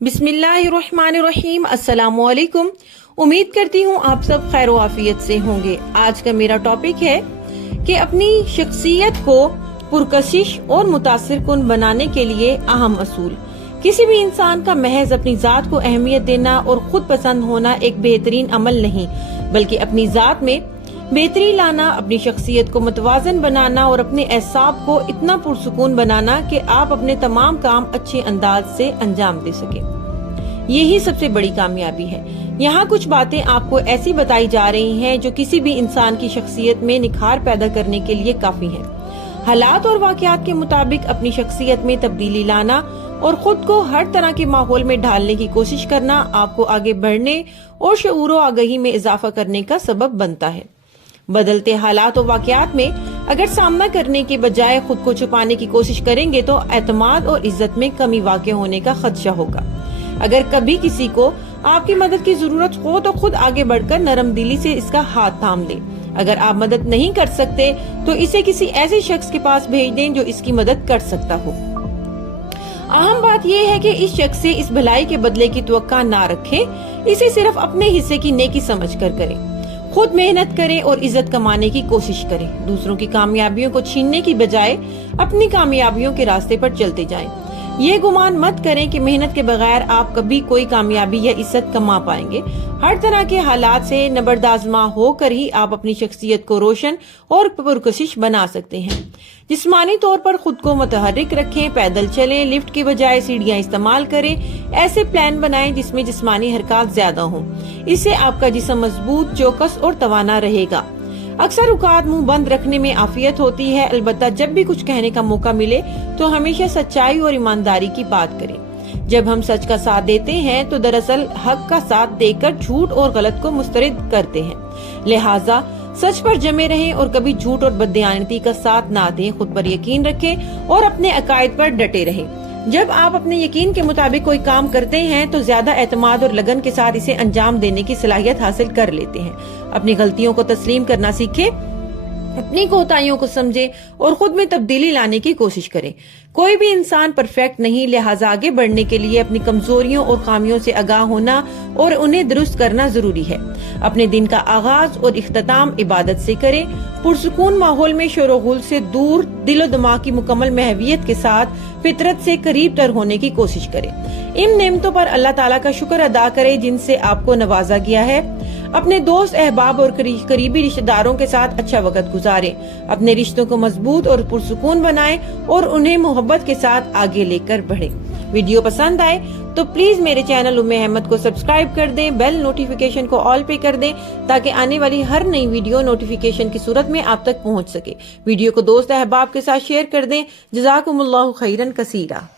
बिस्मिल्लाहिर्रहमानिर्रहीम। अस्सलाम वालेकुम। उम्मीद करती हूँ आप सब खैर आफियत से होंगे। आज का मेरा टॉपिक है कि अपनी शख्सियत को पुरकशिश और मुतासिर कुन बनाने के लिए अहम असूल। किसी भी इंसान का महज अपनी जात को अहमियत देना और खुद पसंद होना एक बेहतरीन अमल नहीं, बल्कि अपनी जात में बेहतरी लाना, अपनी शख्सियत को मुतवाजन बनाना और अपने एहसाब को इतना पुरसुकून बनाना कि आप अपने तमाम काम अच्छे अंदाज से अंजाम दे सके। यही सबसे बड़ी कामयाबी है। यहाँ कुछ बातें आपको ऐसी बताई जा रही हैं जो किसी भी इंसान की शख्सियत में निखार पैदा करने के लिए काफी हैं। हालात और वाकयात के मुताबिक अपनी शख्सियत में तब्दीली लाना और खुद को हर तरह के माहौल में ढालने की कोशिश करना आपको आगे बढ़ने और शऊर व आगाही में इजाफा करने का सबब बनता है। बदलते हालात और वाकयात में अगर सामना करने के बजाय खुद को छुपाने की कोशिश करेंगे तो एतमाद और इज्जत में कमी वाक़ होने का खदशा होगा। अगर कभी किसी को आपकी मदद की जरूरत हो तो खुद आगे बढ़कर नरम दिली से इसका हाथ थाम ले। अगर आप मदद नहीं कर सकते तो इसे किसी ऐसे शख्स के पास भेज दें जो इसकी मदद कर सकता हो। अहम बात यह है कि इस शख्स से इस भलाई के बदले की तवक्का ना रखें, इसे सिर्फ अपने हिस्से की नेकी समझकर करें। खुद मेहनत करें और इज्जत कमाने की कोशिश करें। दूसरों की कामयाबियों को छीनने की बजाय अपनी कामयाबियों के रास्ते पर चलते जाएं। ये गुमान मत करें कि मेहनत के बगैर आप कभी कोई कामयाबी या इज्जत कमा पाएंगे। हर तरह के हालात से नबरदाजमा होकर ही आप अपनी शख्सियत को रोशन और पुरकशिश बना सकते हैं। जिस्मानी तौर पर खुद को मुतहर्रिक रखें, पैदल चलें, लिफ्ट की बजाय सीढ़ियां इस्तेमाल करें। ऐसे प्लान बनाएं जिसमें जिस्मानी हरकत ज्यादा हो। इससे आपका जिस्म मजबूत, चौकस और तवाना रहेगा। अक्सर औकात मुंह बंद रखने में आफियत होती है, अलबत्ता जब भी कुछ कहने का मौका मिले तो हमेशा सच्चाई और ईमानदारी की बात करें। जब हम सच का साथ देते हैं तो दरअसल हक का साथ देकर झूठ और गलत को मुस्तरद करते हैं। लिहाजा सच पर जमे रहें और कभी झूठ और बददियानती का साथ ना दें। खुद पर यकीन रखें और अपने अकायद पर डटे रहें। जब आप अपने यकीन के मुताबिक कोई काम करते हैं तो ज्यादा एतमाद और लगन के साथ इसे अंजाम देने की सलाहियत हासिल कर लेते हैं। अपनी गलतियों को तस्लीम करना सीखें, अपनी कोताहियों को समझें और खुद में तब्दीली लाने की कोशिश करें। कोई भी इंसान परफेक्ट नहीं, लिहाजा आगे बढ़ने के लिए अपनी कमजोरियों और खामियों से आगाह होना और उन्हें दुरुस्त करना जरूरी है। अपने दिन का आगाज और इख्तिताम इबादत से करें। पुरसुकून माहौल में शोरगुल से दूर दिलो दिमाग की मुकम्मल महवियत के साथ फितरत से करीब तर होने की कोशिश करें। इन नेमतों पर अल्लाह ताला का शुक्र अदा करें जिनसे आपको नवाजा गया है। अपने दोस्त, अहबाब और करीबी रिश्तेदारों के साथ अच्छा वक्त गुजारें। अपने रिश्तों को मजबूत और पुरसुकून बनाएं और उन्हें मोहब्बत के साथ आगे लेकर बढ़ें। वीडियो पसंद आए तो प्लीज मेरे चैनल उम्मे अहमद को सब्सक्राइब कर दें, बेल नोटिफिकेशन को ऑल पे कर दें ताकि आने वाली हर नई वीडियो नोटिफिकेशन की सूरत में आप तक पहुंच सके। वीडियो को दोस्त अहबाब के साथ शेयर कर दें। जज़ाकुमुल्लाहु खैरन कसीरा।